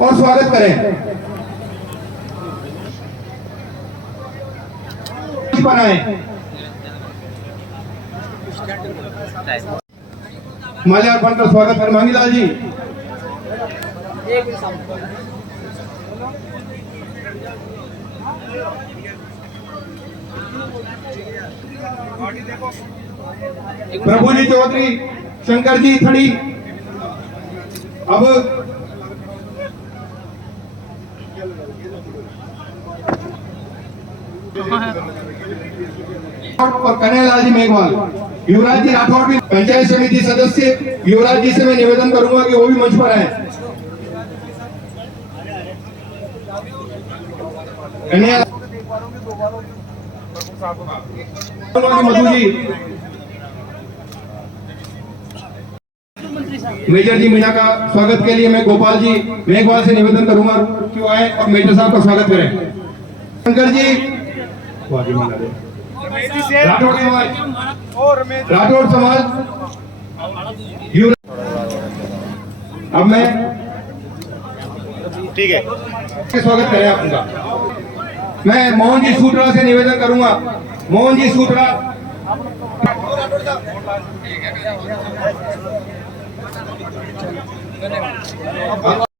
और स्वागत करें। बनाए माल्यार्पण का स्वागत करें। मांगीलाल जी प्रभु जी चौधरी, शंकर जी थड़ी। अब और कन्हैयालाल जी मेघवाल। युवराज जी राठौड़ भी पंचायत समिति सदस्य। युवराज जी से मैं निवेदन करूंगा कि वो भी मंच पर आए। मधु जी, मेजर जी मीना का स्वागत के लिए मैं गोपाल जी मेघवाल से निवेदन करूंगा कि वो आए और मेजर साहब का स्वागत करें। शंकर जी राठौड़ समाज। अब मैं ठीक है स्वागत करें आपका। मैं मोहन जी सूत्रा से निवेदन करूंगा। मोहन जी सूत्रा।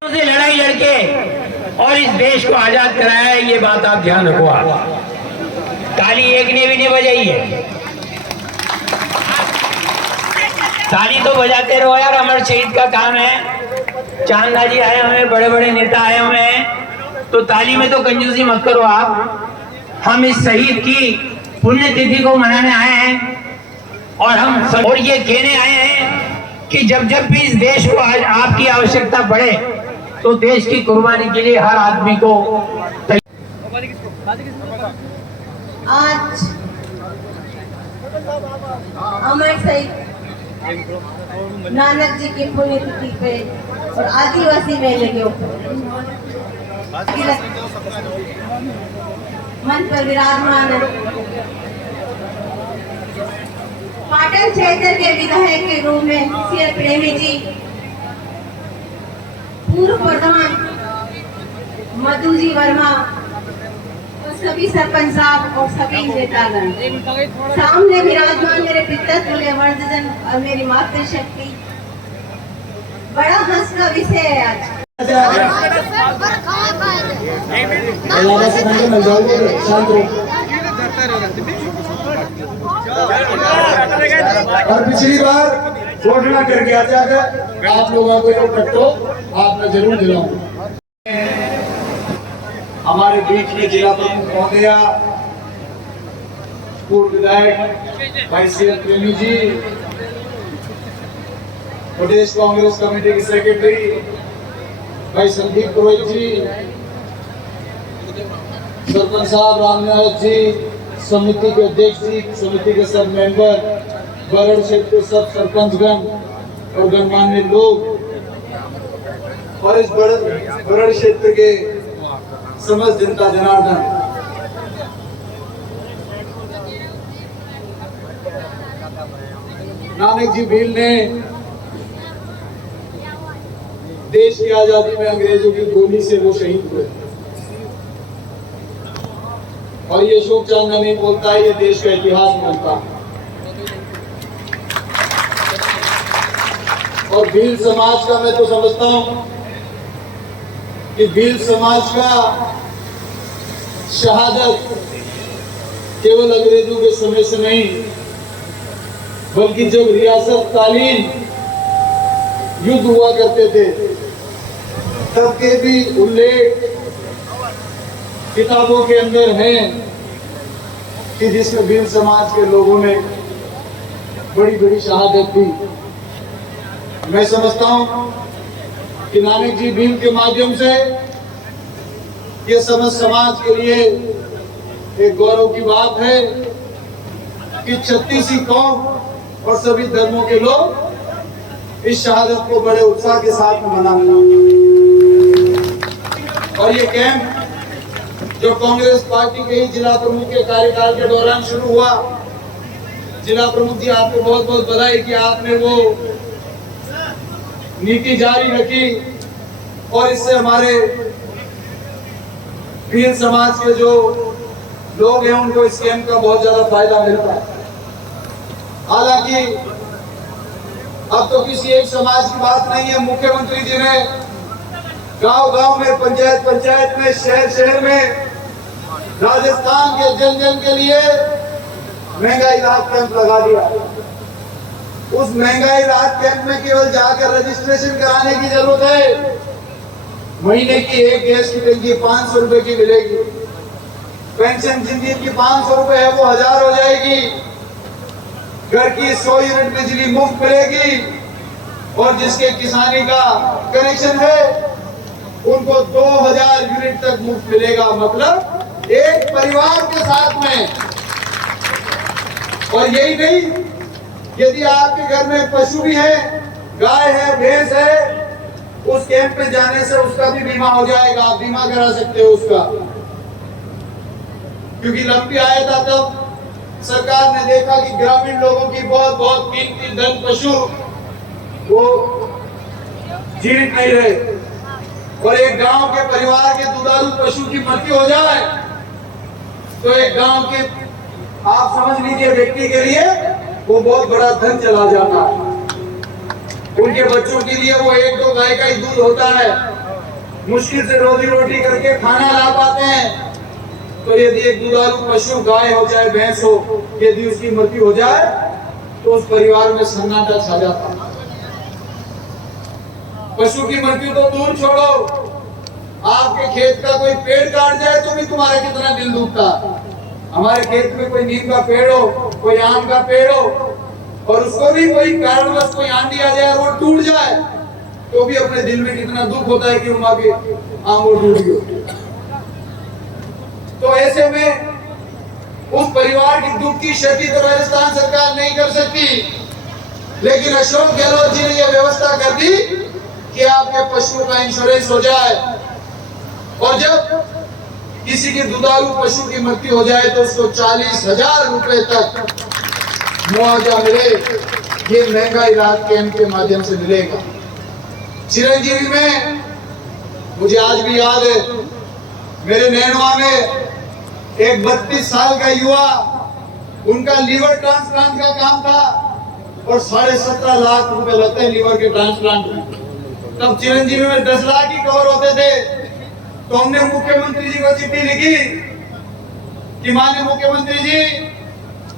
से लड़ाई लड़के और इस देश को आजाद कराया है, ये बात आप ध्यान रखो। आप ताली एक ने भी नहीं बजाई है। ताली तो बजाते रहो यार, अमर शहीद का काम है। चांदा जी आए हुए हैं, बड़े बड़े नेता आए हुए हैं, तो ताली में तो कंजूसी मत करो आप। हम इस शहीद की पुण्यतिथि को मनाने आए हैं और ये कहने आए हैं कि जब जब भी इस देश को आज आपकी आवश्यकता पड़े तो देश की कुर्बानी के लिए हर आदमी को। आज अमर शहीद नानक जी की पुण्यतिथि पे और आदिवासी मेले के ऊपर मंच पर विराजमान है पाटन क्षेत्र के विधायक के रूप में सीआर प्रेमी जी, पूर्व प्रधान मधु जी वर्मा और सभी सरपंच साहब और सभी नेतागण सामने विराजमान मेरे पितृत्व वर्धन और मेरी मातृशक्ति। बड़ा हंस का विषय है आज। और पिछली बार घोषणा करके आ जाएगा आप लोगों को एक कट्टो आपने जरूर दिलाऊंगा। हमारे बीच में जिला प्रमुख महोदया, पूर्व विधायक भाई सीआर प्रेमी जी, प्रदेश कांग्रेस कमेटी के सेक्रेटरी भाई संदीप पुरोहित जी, सरपंच साहब राम नायक जी, समिति के अध्यक्ष जी, समिति के सब मेंबर, बरड़ क्षेत्र के सब सरपंचगण और गणमान्य लोग और इस बरड़ क्षेत्र के समस्त जनता जनार्दन, नानक जी भील ने देश की आजादी में अंग्रेजों की गोली से वो शहीद हुए और ये शोक चांदा नहीं बोलता है, ये देश का इतिहास बोलता है। और भील समाज का मैं तो समझता हूं कि भील समाज का शहादत केवल अंग्रेजों के समय से नहीं, बल्कि जब रियासत कालीन युद्ध हुआ करते थे तब के भी उल्लेख किताबों के अंदर हैं कि जिसमें भील समाज के लोगों ने बड़ी बड़ी शहादत दी। मैं समझता हूं कि नानक जी भील के माध्यम से ये समस्त समाज के लिए एक गौरव की बात है कि 36 कौम और सभी धर्मों के लोग इस शहादत को बड़े उत्साह के साथ मनाएंगे। और ये कैंप जो कांग्रेस पार्टी के ही जिला प्रमुख के कार्यकाल के दौरान शुरू हुआ, जिला प्रमुख जी आपको बहुत बहुत बधाई कि आपने वो नीति जारी रखी और इससे हमारे भील समाज के जो लोग हैं उनको इस स्कीम का बहुत ज्यादा फायदा मिलता है। हालांकि अब तो किसी एक समाज की बात नहीं है, मुख्यमंत्री जी ने गांव-गांव में, पंचायत में, शहर में राजस्थान के जन के लिए महंगाई राहत कैंप लगा दिया। उस महंगाई राहत कैंप में केवल जाकर रजिस्ट्रेशन कराने की जरूरत है। महीने की एक गैस की टंकी 500 रुपए की मिलेगी। पेंशन जिनकी 500 रुपए है वो 1000 हो जाएगी। घर की 100 यूनिट बिजली मुफ्त मिलेगी और जिसके किसानी का कनेक्शन है उनको 2000 यूनिट तक मुफ्त मिलेगा। मतलब एक परिवार के साथ में। और यही नहीं, यदि आपके घर में पशु भी है, गाय है, भैंस है, उस कैंप में जाने से उसका भी बीमा हो जाएगा। आप बीमा करा सकते हो उसका। क्योंकि लंबी आया था तब सरकार ने देखा कि ग्रामीण लोगों की बहुत कीमती धन पशु वो जीवित नहीं रहे और एक गांव के परिवार के दुधारू पशु की मृत्यु हो जाए तो एक गांव के, आप समझ लीजिए, व्यक्ति के लिए वो बहुत बड़ा धन चला जाता है। उनके बच्चों के लिए वो 1-2 गाय का ही दूध होता है। मुश्किल से रोजी रोटी करके खाना ला पाते हैं। तो यदि एक दुधारू पशु, गाय हो चाहे भैंस हो, यदि उसकी मृत्यु हो जाए तो उस परिवार में सन्नाटा छा जाता है। पशु की मृत्यु तो दूर छोड़ो, आपके खेत का कोई पेड़ काट जाए तो भी तुम्हारा कितना दिल दुखता। हमारे खेत में कोई नीम का पेड़ हो, कोई आम का पेड़ हो और उसको भी कोई कारणवश कोई आंधी आ जाए और वो टूट जाए तो भी अपने दिल में कितना दुख होता है कि आगे आम वो टूट गया। तो ऐसे में उस परिवार की दुख की क्षति तो राजस्थान सरकार नहीं कर सकती, लेकिन अशोक गहलोत जी ने यह व्यवस्था कर दी कि आपके पशुओं का इंश्योरेंस हो जाए और जब किसी के दुधारू पशु की मृत्यु हो जाए तो उसको 40,000 रुपए तक मुआवजा मिले। ये महंगाई राहत कैंप के माध्यम से मिलेगा। चिरंजीवी में मुझे आज भी याद है, मेरे नैनवा में एक 32 साल का युवा, उनका लीवर ट्रांसप्लांट का काम था और 17.5 लाख रुपए लगते हैं लीवर के ट्रांसप्लांट में। तब चिरंजीवी में 10 लाख ही कवर होते थे। तो हमने मुख्यमंत्री जी को चिट्ठी लिखी कि माननीय मुख्यमंत्री जी,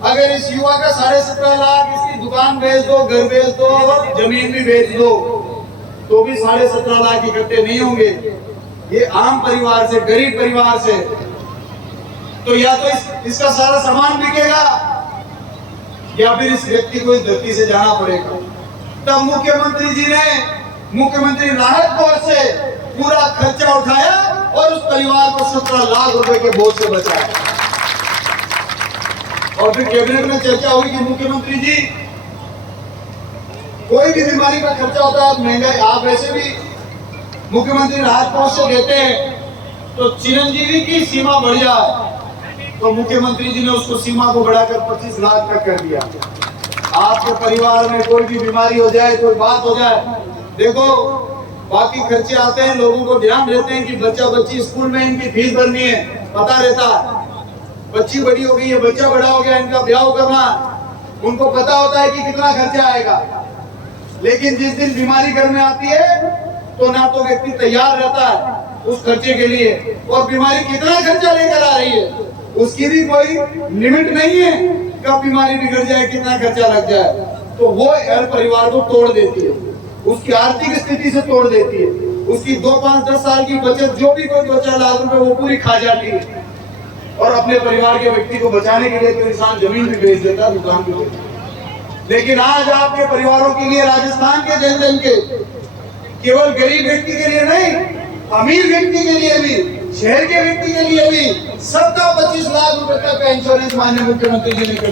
अगर इस युवा का 17.5 लाख, इसकी दुकान बेच दो, घर बेच दो, जमीन भी बेच दो, तो भी 17.5 लाख इकट्ठे नहीं होंगे। ये आम परिवार से, गरीब परिवार से, तो या तो इसका सारा सामान बिकेगा या फिर इस व्यक्ति को इस धरती से जाना पड़ेगा। तब मुख्यमंत्री जी ने मुख्यमंत्री राहत कोष से पूरा खर्चा उठाया और उस परिवार को 17 लाख रुपए के बोझ से बचाया। और फिर कैबिनेट में चर्चा हुई कि मुख्यमंत्री जी, कोई भी बीमारी का खर्चा होता है, महंगाई, आप वैसे भी मुख्यमंत्री राहत कोष से देते हैं, तो चिरंजीवी की सीमा बढ़ जाए। तो मुख्यमंत्री जी ने उसको सीमा को बढ़ाकर 25 लाख तक कर दिया। आपके परिवार में कोई भी बीमारी हो जाए, कोई बात हो जाए, देखो बाकी खर्चे आते हैं, लोगों को ध्यान रहते हैं कि बच्चा बच्ची स्कूल में इनकी फीस भरनी है, पता रहता है। बच्ची बड़ी हो गई है, बच्चा बड़ा हो गया, इनका ब्याह करना, उनको पता होता है कि कितना खर्चा आएगा। लेकिन जिस दिन बीमारी घर में आती है तो ना तो व्यक्ति तैयार रहता है उस खर्चे के लिए, और बीमारी कितना खर्चा लेकर आ रही है उसकी भी कोई लिमिट नहीं है, कब बीमारी बिगड़ जाए, कितना खर्चा लग जाए। तो वो हर परिवार को तोड़ देती है, उसकी आर्थिक स्थिति से तोड़ देती है। उसकी 2, 5, 10 साल की बचत, जो भी कोई 2-4 लाख रुपए, वो पूरी खा जाती है। और अपने परिवार के व्यक्ति को बचाने के लिए तो इंसान जमीन भी बेच देता, दुकान भी बेच देता। लेकिन आज आपके परिवारों के लिए, राजस्थान के जन के, केवल गरीब व्यक्ति के लिए नहीं, अमीर व्यक्ति के लिए भी, शहर के व्यक्ति के लिए भी सबका 25 लाख रुपए तक का इंश्योरेंस माननीय मुख्यमंत्री जी ने कर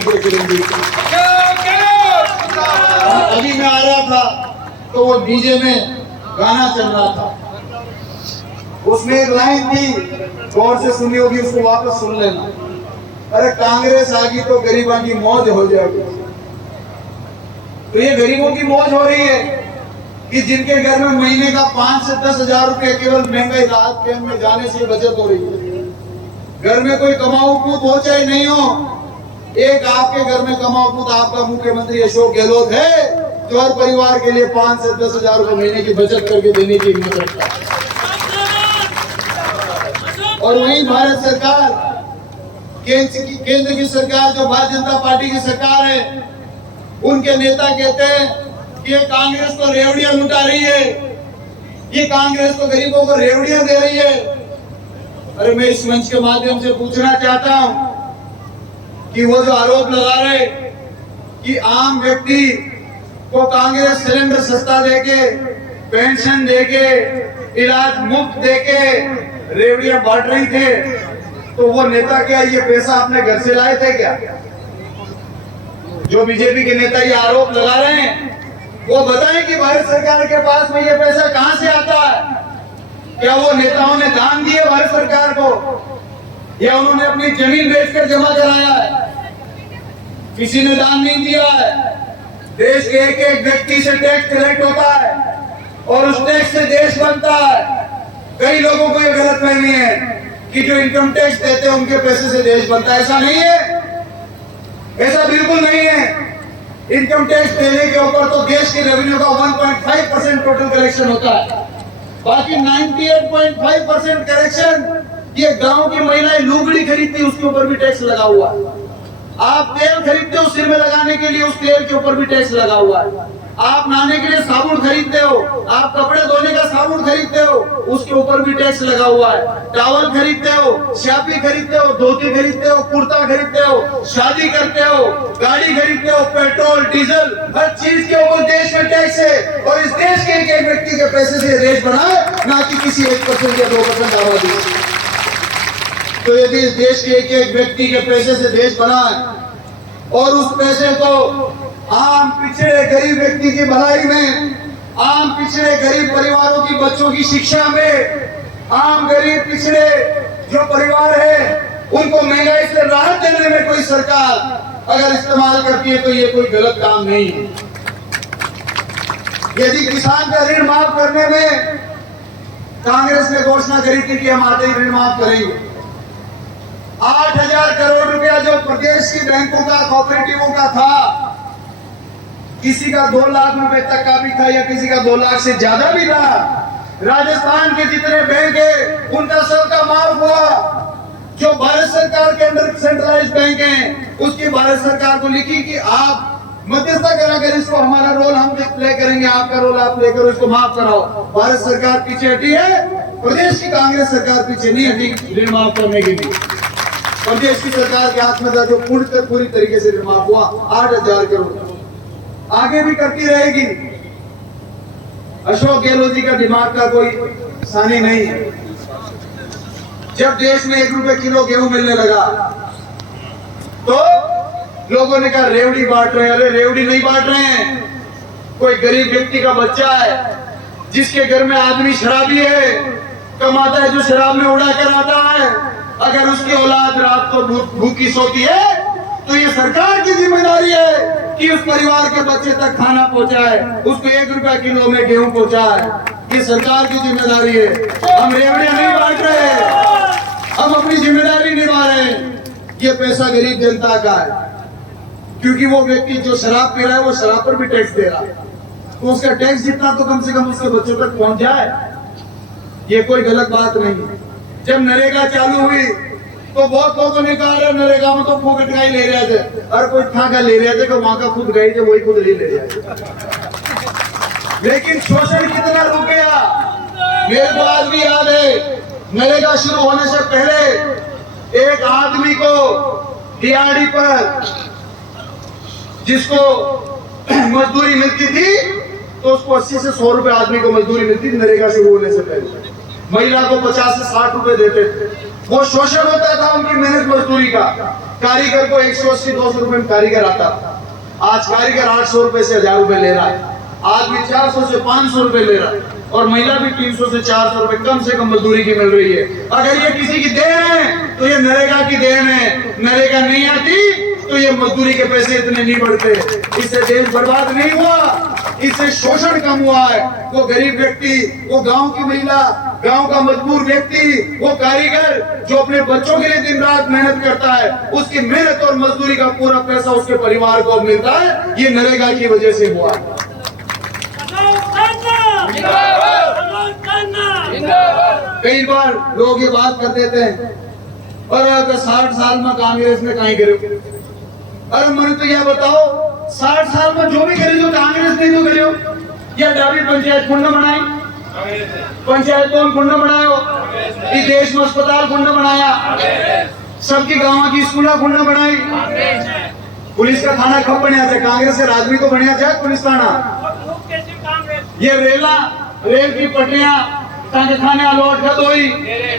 दिया। अभी मैं आ रहा था तो वो डीजे में गाना चल रहा था, उसमें एक लाइन थी, गौर से सुनी होगी, उसको वापस सुन लेना। अरे कांग्रेस आ गई तो गरीबों की मौज हो जाएगी। तो ये गरीबों की मौज हो रही है कि जिनके घर में महीने का 5 से 10 हजार रुपए केवल महंगाई राहत कैंप में जाने से बचत हो रही है। घर में कोई कमाऊ पूत हो चाहे नहीं हो, एक आपके घर में कमाऊ पूत आपका मुख्यमंत्री अशोक गहलोत है, जो हर परिवार के लिए 5 से 10 हजार रुपए महीने की बचत करके देने की हिम्मत रखता है। और वही भारत सरकार, केंद्र की सरकार, जो भारतीय जनता पार्टी की सरकार है, उनके नेता कहते हैं कि ये कांग्रेस तो रेवड़ियां लुटा रही है, ये कांग्रेस तो गरीबों को रेवड़ियां दे रही है। अरे मैं इस मंच के माध्यम से पूछना चाहता हूं कि वो जो आरोप लगा रहे कि आम व्यक्ति को कांग्रेस सिलेंडर सस्ता देके, पेंशन देके, इलाज मुफ्त देके रेवड़ियां बांट रही थे, तो वो नेता क्या ये पैसा अपने घर से लाए थे क्या? जो बीजेपी के नेता ये आरोप लगा रहे हैं, वो बताएं कि भारत सरकार के पास में ये पैसा कहां से आता है? क्या वो नेताओं ने दान दिए भारत सरकार को, या उन्होंने अपनी जमीन बेचकर जमा कराया है? किसी ने दान नहीं दिया है। देश के एक एक व्यक्ति से टैक्स कलेक्ट होता है और उस टैक्स से देश बनता है। कई लोगों को ये गलतफहमी है कि जो इनकम टैक्स देते हैं उनके पैसे से देश बनता है। ऐसा नहीं है, ऐसा बिल्कुल नहीं है। इनकम टैक्स देने के ऊपर तो देश के रेवेन्यू का 1.5% टोटल कलेक्शन होता है, बाकी 98.5% कलेक्शन ये गांव की महिलाएं लुगड़ी खरीदती है, उसके ऊपर भी टैक्स लगा हुआ है। आप तेल खरीदते हो सिर में लगाने के लिए, उस तेल के ऊपर भी टैक्स लगा हुआ है। आप नहाने के लिए साबुन खरीदते हो, आप कपड़े धोने का साबुन खरीदते हो, उसके ऊपर भी टैक्स लगा हुआ है। टॉवल खरीदते हो, शापी खरीदते हो, धोती खरीदते हो, कुर्ता खरीदते हो, शादी करते हो, गाड़ी खरीदते हो, पेट्रोल डीजल हर चीज के ऊपर देश में टैक्स है। और इस देश के एक व्यक्ति के पैसे से देश बना है, ना कि किसी 1% या 2% आबादी। तो यदि इस देश के एक एक व्यक्ति के पैसे से देश बना है और उस पैसे को आम पिछड़े गरीब व्यक्ति की भलाई में, आम पिछड़े गरीब परिवारों की बच्चों की शिक्षा में, आम गरीब पिछड़े जो परिवार है उनको महंगाई से राहत देने में कोई सरकार अगर इस्तेमाल करती है, तो ये कोई गलत काम नहीं है। यदि किसान का ऋण माफ करने में कांग्रेस ने घोषणा करी थी कि हम आते ही ऋण माफ करेंगे, 8,000 करोड़ रुपया जो प्रदेश की बैंकों का, कोऑपरेटिवों का था, किसी का 2 लाख रुपए तक का भी था या किसी का 2 लाख से ज्यादा भी था। राजस्थान के जितने बैंक है उनका सबका माफ हुआ। जो भारत सरकार के अंदर सेंट्रलाइज बैंक हैं, उसकी भारत सरकार को लिखी कि आप मध्यस्थता कराकर इसको, हमारा रोल हम प्ले करेंगे, आपका रोल आप प्ले करो, इसको माफ कराओ। भारत सरकार पीछे हटी है, प्रदेश की कांग्रेस सरकार पीछे नहीं हटी ऋण माफ करने के लिए। प्रदेश की सरकार के हाथ में था जो पूरी तरीके से ऋण माफ हुआ, 8,000 करोड़। आगे भी करती रहेगी। अशोक गहलोत जी का दिमाग का कोई सानी नहीं है। जब देश में 1 रुपए किलो गेहूं मिलने लगा तो लोगों ने कहा रेवड़ी बांट रहे हैं। अरे रेवड़ी नहीं बांट रहे हैं, कोई गरीब व्यक्ति का बच्चा है जिसके घर में आदमी शराबी है, कमाता है, जो शराब में उड़ा कर आता है, अगर उसकी औलाद रात को भूखी सोती है तो ये सरकार की जिम्मेदारी है कि उस परिवार के बच्चे तक खाना पहुंचाए, उसको 1 रुपया किलो में गेहूं पहुंचाए। ये सरकार की जिम्मेदारी है। हम रेवड़ियां नहीं बांट रहे, हम अपनी जिम्मेदारी निभा रहे हैं। ये पैसा गरीब जनता का है, क्योंकि वो व्यक्ति जो शराब पी रहा है वो शराब पर भी टैक्स दे रहा है, तो उसका टैक्स जितना तो कम से कम उसके बच्चों तक पहुंच जाए। ये कोई गलत बात नहीं है। जब नरेगा चालू हुई तो बहुत लोगों ने कहा नरेगा में तो फोकट का ही ले रहे थे, और कोई था का ले रहे थे, तो वहां का खुद गए थे वही खुद नहीं ले रहे थे। लेकिन शोषण कितना रुक गया मेरे को आज भी याद है। नरेगा शुरू होने से पहले एक आदमी को दिहाड़ी पर जिसको मजदूरी मिलती थी तो उसको 80 से 100 रुपए आदमी को मजदूरी मिलती थी नरेगा शुरू होने से पहले। महिला को 50 से 60 रुपए देते थे। वो शोषण होता था उनकी मेहनत मजदूरी का। कारीगर को 180-200 रुपए में कारीगर आता था। आज कारीगर 800 रुपए से 1000 रुपए ले रहा है, आदमी 400 से 500 रुपए ले रहा है, और महिला भी 300 से 400 रुपए कम से कम मजदूरी की मिल रही है। अगर ये किसी की देन है तो ये नरेगा की देन है। नरेगा नहीं आती तो ये मजदूरी के पैसे इतने नहीं बढ़ते। इससे देश बर्बाद नहीं हुआ, इससे शोषण कम हुआ है। वो गरीब व्यक्ति, वो गांव की महिला, गांव का मजबूर व्यक्ति, वो कारीगर जो अपने बच्चों के लिए दिन रात मेहनत करता है, उसकी मेहनत और मजदूरी का पूरा पैसा उसके परिवार को मिलता है। ये नरेगा की वजह से हुआ। कई बार लोग ये बात कर देते हैं, और अगर 60 साल में कांग्रेस ने कहीं करे, अरे मैंने तो यह बताओ 60 साल में जो भी करे जो कांग्रेस ने तो करो, या डाबी पंचायत कुंड बनाई, पंचायत कुंड बनायो, इस देश में अस्पताल कुंड बनाया, सबकी गाँव की स्कूल कुंड बनाई, पुलिस का थाना कब बनया थे? कांग्रेस से राजवी को बनया था पुलिस थाना। ये रेल की पटरियां खाने अलॉट खत हुई,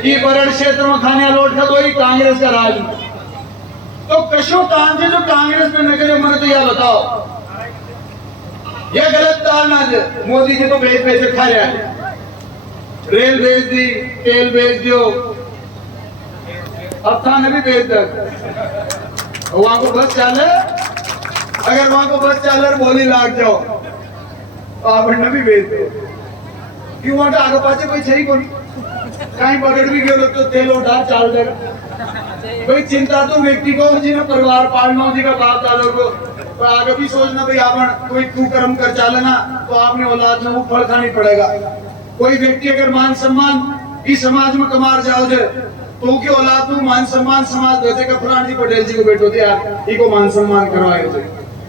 ये बरड़ क्षेत्र में खाने अलॉट खत हुई, कांग्रेस का राज। तो कशो काम से जो कांग्रेस में न करे, मैंने तो यह बताओ, यह गलत धारणा है। मोदी जी तो बेच पैसे खा रहे हैं, रेल भेज दी, तेल भेज दियो, अब थाने भी भेज दे, वहां को बस चाले, अगर वहां को बस चाले और बोली लाग जाओ तो आप भी भेज दो, क्यों वहां आगे पाचे कोई सही कोई कहीं पकड़ भी गए तो तेल उठा चाल देगा। भाई चिंता तो व्यक्ति को जिन्हें परिवार पालना जी का बाप दादा को, तो आगे भी सोचना भाई आप कोई कुकर्म कर चालेना तो आपने औलाद में वो फल खानी पड़ेगा। कोई व्यक्ति अगर मान सम्मान इस समाज में कमार जाओ तो की औलाद में मान सम्मान समाज देते का फलान जी पटेल जी को बैठो थे यार, इको मान सम्मान करवाए थे।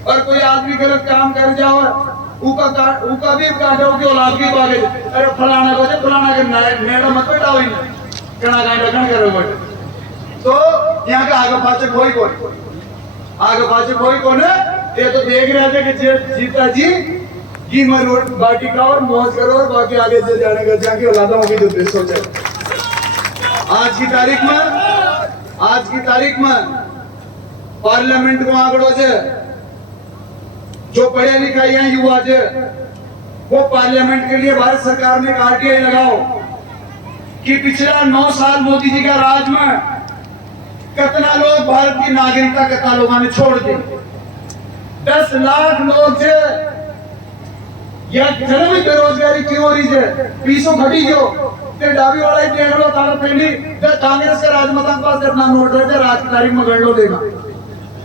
और कोई आदमी गलत काम कर जाओ उका भी काटो की औलाद की बागे, अरे फलाना को फलाना के नेड़ा मत बैठाओ, कणा कांडा कण करो बट। तो यहाँ का आगे पाचे कोई आगे पाचे कोई कौन है, ये तो देख रहे थे कि जीता जी मैं रोड बाटी का और मौज करो और बाकी आगे से जाने का जाके औलादा होगी जो देश सोचे। आज की तारीख में पार्लियामेंट को आंकड़ों से जो पढ़े लिखा युवा थे वो पार्लियामेंट के लिए भारत सरकार ने आरटीआई लगाओ कि पिछला 9 साल मोदी जी का राज में कितना लोग भारत की नागरिकता कितना लोगों ने छोड़ दी। 10 लाख लोग थे या जन्म बेरोजगारी क्यों हो रही है, पीसों घटी जो ते डाबी वाला ही देख लो ताकत पहली कांग्रेस के राजमता पास अपना नोट रहे थे, राज की तारीख में गढ़ लो देगा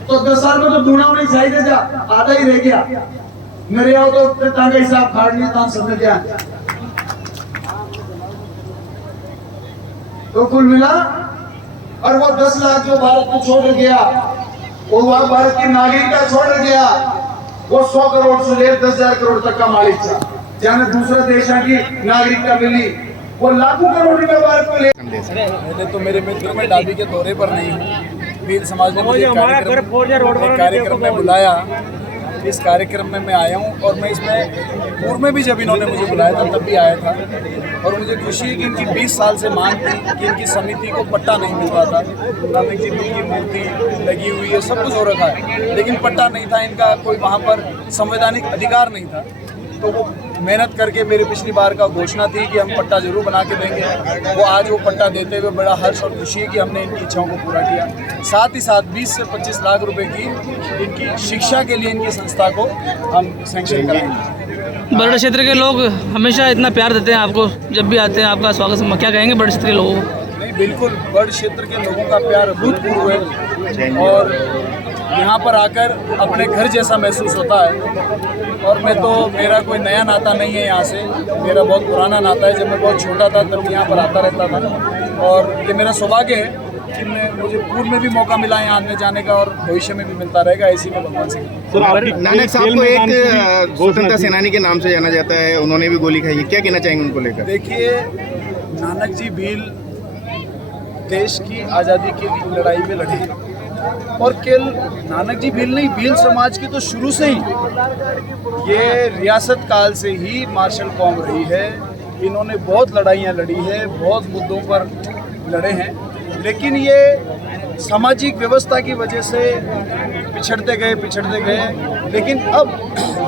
तो 10 साल में तो ढूंढा नहीं चाहिए था, आधा ही रह गया। मेरे आओ तो तांगा हिसाब फाड़ लिया तां समझ गया। तो कुल मिला और वो 10 लाख जो भारत को छोड़ गया, वो वहां भारत की नागरिकता छोड़ गया, वो 100 करोड़ से लेकर 10,000 करोड़ तक का मालिक था। जहाँ दूसरे देशों की नागरिकता मिली वो लाखों करोड़ रुपए भारत को ले। पहले तो मेरे मित्र में डाबी के दौरे पर नहीं हूँ, भील समाज ने मुझे कार्यक्रम में बुलाया, इस कार्यक्रम में मैं आया हूँ और मैं इसमें पूर्व में भी जब इन्होंने मुझे बुलाया था तब भी आया था। और मुझे खुशी है कि इनकी 20 साल से मांग थी कि इनकी समिति को पट्टा नहीं मिल रहा था। नानक जी की मूर्ति लगी हुई है, सब कुछ हो रखा है, लेकिन पट्टा नहीं था, इनका कोई वहाँ पर संवैधानिक अधिकार नहीं था। तो वो मेहनत करके मेरी पिछली बार का घोषणा थी कि हम पट्टा जरूर बना के देंगे, वो आज वो पट्टा देते हुए बड़ा हर्ष और खुशी है कि हमने इनकी इच्छाओं को पूरा किया। साथ ही साथ 20 से 25 लाख रुपए की इनकी शिक्षा के लिए इनकी संस्था को हम सैंक्शन कराएंगे। बरड़ क्षेत्र के लोग हमेशा इतना प्यार देते हैं आपको, जब भी आते हैं आपका स्वागत, क्या कहेंगे बरड़ क्षेत्र के लोगों को? नहीं, बिल्कुल बरड़ क्षेत्र के लोगों का प्यार अभूतपूर्व है और यहाँ पर आकर अपने घर जैसा महसूस होता है। और मैं तो, मेरा कोई नया नाता नहीं है यहाँ से, मेरा बहुत पुराना नाता है। जब मैं बहुत छोटा था तब यहाँ पर आता रहता था और ये मेरा सौभाग्य है कि मुझे पूर्व में भी मौका मिला यहाँ आने जाने का और भविष्य में भी मिलता रहेगा, ऐसी में भगवान से। नानक साहब को एक स्वतंत्रता सेनानी के नाम से जाना जाता है, उन्होंने भी गोली खाई है, क्या कहना चाहेंगे उनको लेकर? देखिए, नानक जी भील देश की आज़ादी की लड़ाई में लड़े और केवल नानक जी भील नहीं, भील समाज की तो शुरू से ही ये रियासत काल से ही मार्शल कौम रही है। इन्होंने बहुत लड़ाइयाँ लड़ी है, बहुत मुद्दों पर लड़े हैं, लेकिन ये सामाजिक व्यवस्था की वजह से पिछड़ते गए। लेकिन अब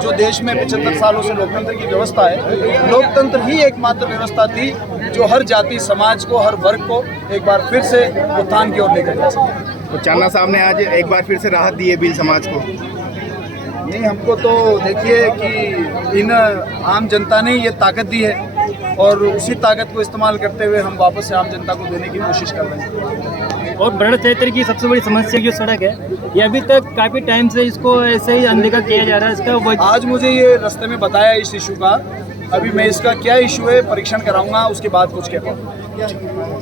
जो देश में 75 सालों से लोकतंत्र की व्यवस्था है, लोकतंत्र ही एकमात्र व्यवस्था थी जो हर जाति समाज को, हर वर्ग को एक बार फिर से उत्थान की ओर लेकर जा सके। तो चांदना साहब ने आज एक बार फिर से राहत दी है भील समाज को। नहीं, हमको तो देखिए कि इन आम जनता ने ये ताकत दी है और उसी ताकत को इस्तेमाल करते हुए हम वापस से आम जनता को देने की कोशिश कर रहे हैं। और बड़ा क्षेत्र की सबसे बड़ी समस्या जो सड़क है, ये अभी तक काफ़ी टाइम से इसको ऐसे ही अनदेखा किया जा रहा है। इसका आज मुझे ये रास्ते में बताया इस इशू का, अभी मैं इसका क्या इशू है परीक्षण कराऊंगा, उसके बाद कुछ कह पाऊंगा।